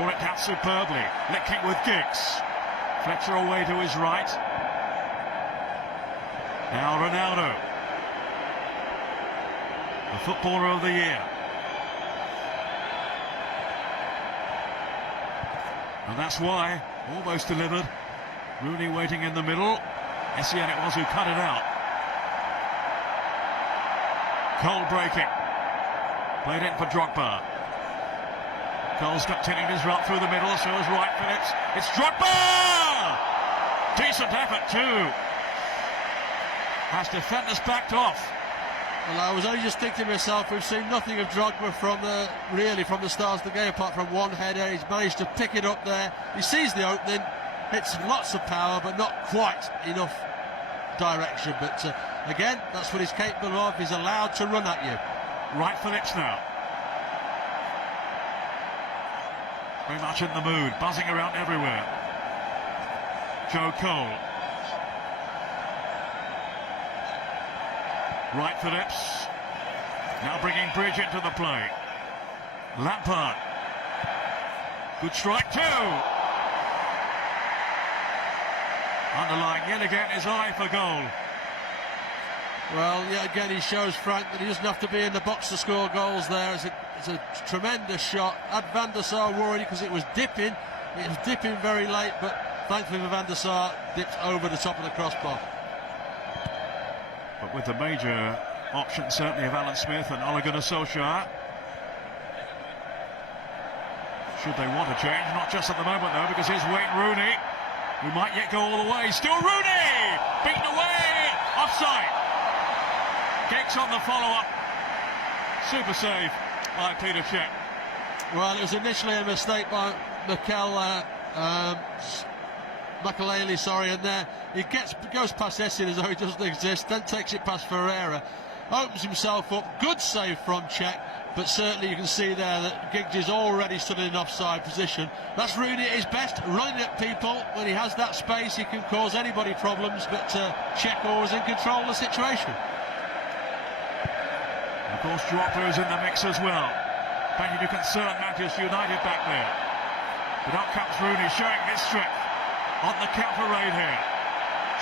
Brought it down superbly, linking with Giggs. Fletcher away to his right. Now Ronaldo, the footballer of the year. And that's why, almost delivered. Rooney waiting in the middle. Essien it was who cut it out. Cole breaking. Played in for Drogba. Cole's continuing his run through the middle, so is Wright Phillips. It's Drogba! Decent effort too. As defenders backed off. Well, I was only just thinking to myself, we've seen nothing of Drogba from the start of the game, apart from one header. He's managed to pick it up there. He sees the opening, hits lots of power, but not quite enough direction. But again, that's what he's capable of. He's allowed to run at you. Wright Phillips now. Very much in the mood, buzzing around everywhere. Joe Cole. Wright Phillips. Now bringing Bridge into the play. Lampard. Good strike too. Underlying yet again his eye for goal. Well, yet again he shows Frank that he doesn't have to be in the box to score goals there. It's a tremendous shot. Had Van der Sar worried because it was dipping. It was dipping very late, but thankfully Van der Sar dipped over the top of the crossbar. But with the major options certainly of Alan Smith and Ole Gunnar Solskjaer, should they want to change, not just at the moment though, because here's Wayne Rooney, who might yet go all the way. Still Rooney! Beaten away! Offside! Giggs on the follow-up. Super save by Peter Cech. Well, it was initially a mistake by Makelele, sorry, and there he goes past Essien as though he doesn't exist, then takes it past Ferreira, opens himself up. Good save from Cech, but certainly you can see there that Giggs is already stood in an offside position. That's Rooney at his best, running at people. When he has that space, he can cause anybody problems, but Cech always in control of the situation. And of course, Drogba is in the mix as well. Plenty to concern Manchester United back there. But up comes Rooney, showing his strength on the counter raid here.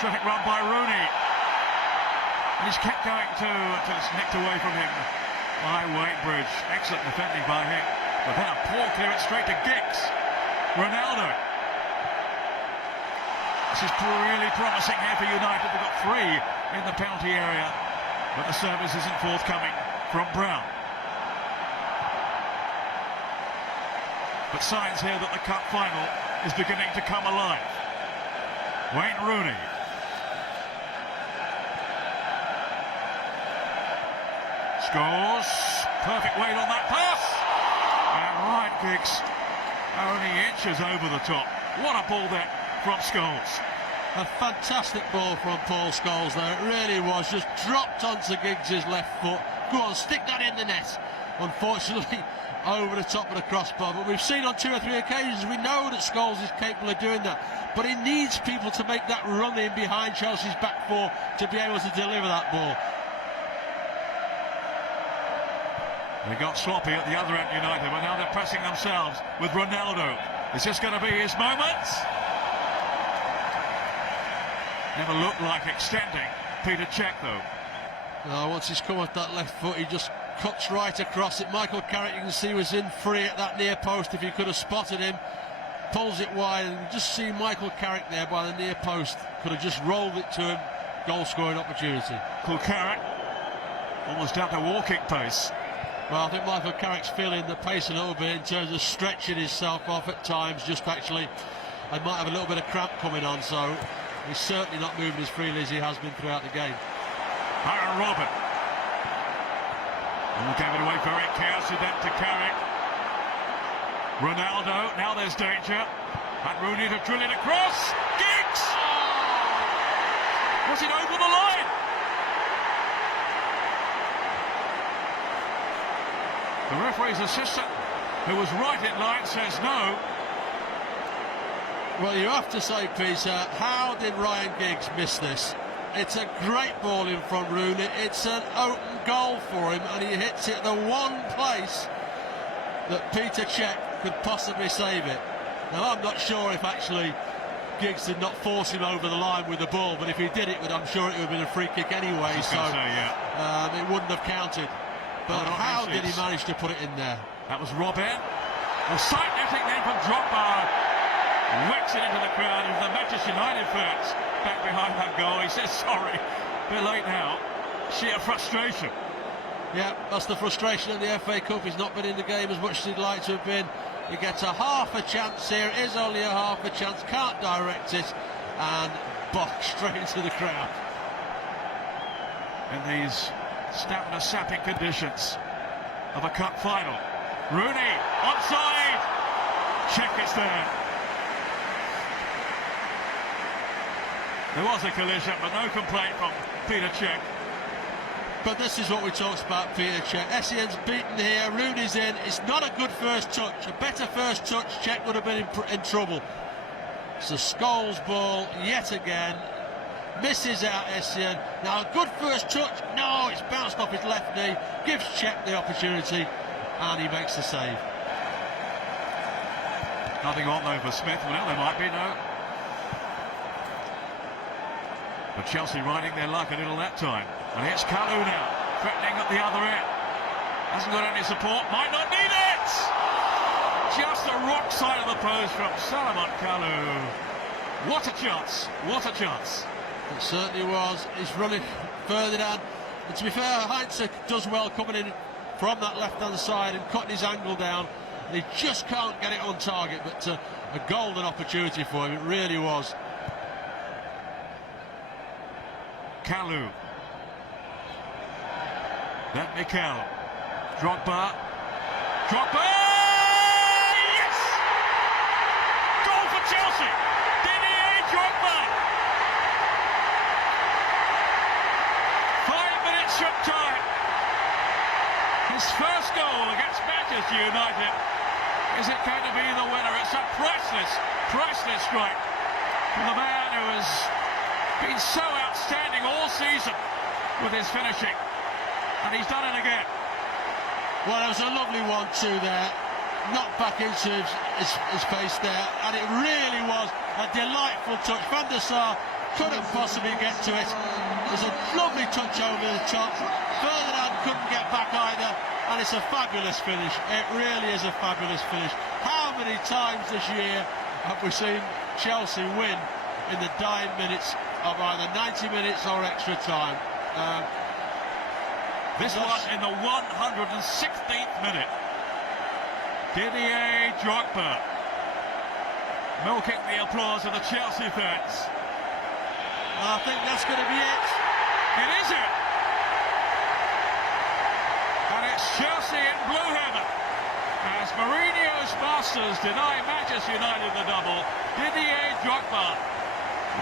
Terrific run by Rooney. And he's kept going until it's nicked away from him by Wayne Bridge. Excellent defending by him. But then a poor clearance straight to Giggs. Ronaldo. This is really promising here for United. They've got 3 in the penalty area, but the service isn't forthcoming from Brown. But signs here that the cup final is beginning to come alive. Wayne Rooney. Scores. Perfect weight on that pass. And Ryan Giggs only inches over the top. What a ball there from Scholes. A fantastic ball from Paul Scholes there. It really was. Just dropped onto Giggs' left foot. Go on, stick that in the net. Unfortunately, over the top of the crossbar. But we've seen on 2 or 3 occasions, we know that Scholes is capable of doing that. But he needs people to make that run in behind Chelsea's back 4 to be able to deliver that ball. They got sloppy at the other end, United, but now they're pressing themselves with Ronaldo. Is this going to be his moment? Never looked like extending. Peter Cech, though. Once he's come off that left foot, he just cuts right across it. Michael Carrick, you can see, was in free at that near post if he could have spotted him. Pulls it wide, and you just see Michael Carrick there by the near post. Could have just rolled it to him. Goal scoring opportunity. Michael Carrick, almost down to walking pace. Well, I think Michael Carrick's feeling the pace a little bit in terms of stretching himself off at times. Just actually, I might have a little bit of cramp coming on, so he's certainly not moving as freely as he has been throughout the game. Aaron Robin. And gave it away very carefully then to Carrick. Ronaldo, now there's danger. And Rooney to drill it across. Giggs! Was it over the line? The referee's assistant, who was right in line, says no. Well, you have to say, Peter, how did Ryan Giggs miss this? It's a great ball in from Rooney. It's an open goal for him, and he hits it the one place that Peter Cech could possibly save it. Now, I'm not sure if actually Giggs did not force him over the line with the ball, but if he did it, I'm sure it would have been a free kick anyway, so it wouldn't have counted. But how did he manage to put it in there? That was Robin. Well, side netting then from Drogba. Whacks it into the crowd, into the Manchester United fans back behind that goal. He says sorry. A bit late now. Sheer frustration. Yeah, that's the frustration of the FA Cup. He's not been in the game as much as he'd like to have been. He gets a half a chance here. It is only a half a chance. Can't direct it. And box straight into the crowd. In these stamina-sapping conditions of a cup final. Rooney, onside! Check is there. There was a collision, but no complaint from Peter Cech. But this is what we talked about, Peter Cech. Essien's beaten here, Rooney's in. It's not a good first touch. A better first touch, Cech would have been in trouble. It's a Scholes ball yet again. Misses out Essien. Now a good first touch. No, it's bounced off his left knee. Gives Cech the opportunity, and he makes the save. Nothing on though for Smith. Well, there might be, no. But Chelsea riding their luck a little that time. And here's Kalou now, threatening at the other end. Hasn't got any support, might not need it! Just the rock side of the post from Salomon Kalou. What a chance, what a chance. It certainly was. He's running further down. And to be fair, Heinze does well coming in from that left-hand side and cutting his angle down. And he just can't get it on target, but a golden opportunity for him, it really was. Kalou. Then Mikel. Drogba. Drogba! Yes! Goal for Chelsea! Didier Drogba! 5 minutes short time. His first goal against Manchester United. Is it going to be the winner? It's a priceless strike from the man who has been so outstanding all season with his finishing, and he's done it again. Well, it was a lovely 1-2 there, knocked back into his face there, and it really was a delightful touch. Van der Sar couldn't possibly get to it. It was a lovely touch over the top. Ferdinand couldn't get back either, and it's a fabulous finish. It really is a fabulous finish. How many times this year have we seen Chelsea win in the dying minutes of either 90 minutes or extra time? This one in the 116th minute. Didier Drogba milking the applause of the Chelsea fans. I think that's going to be it. It is it. And it's Chelsea in blue heaven. As Mourinho's masters deny Manchester United the double, Didier Drogba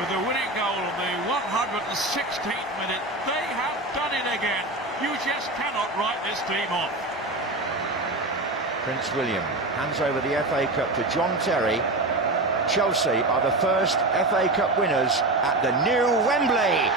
with the winning goal on the 116th minute. They have done it again. You just cannot write this team off. Prince William hands over the FA Cup to John Terry. Chelsea are the first FA Cup winners at the new Wembley.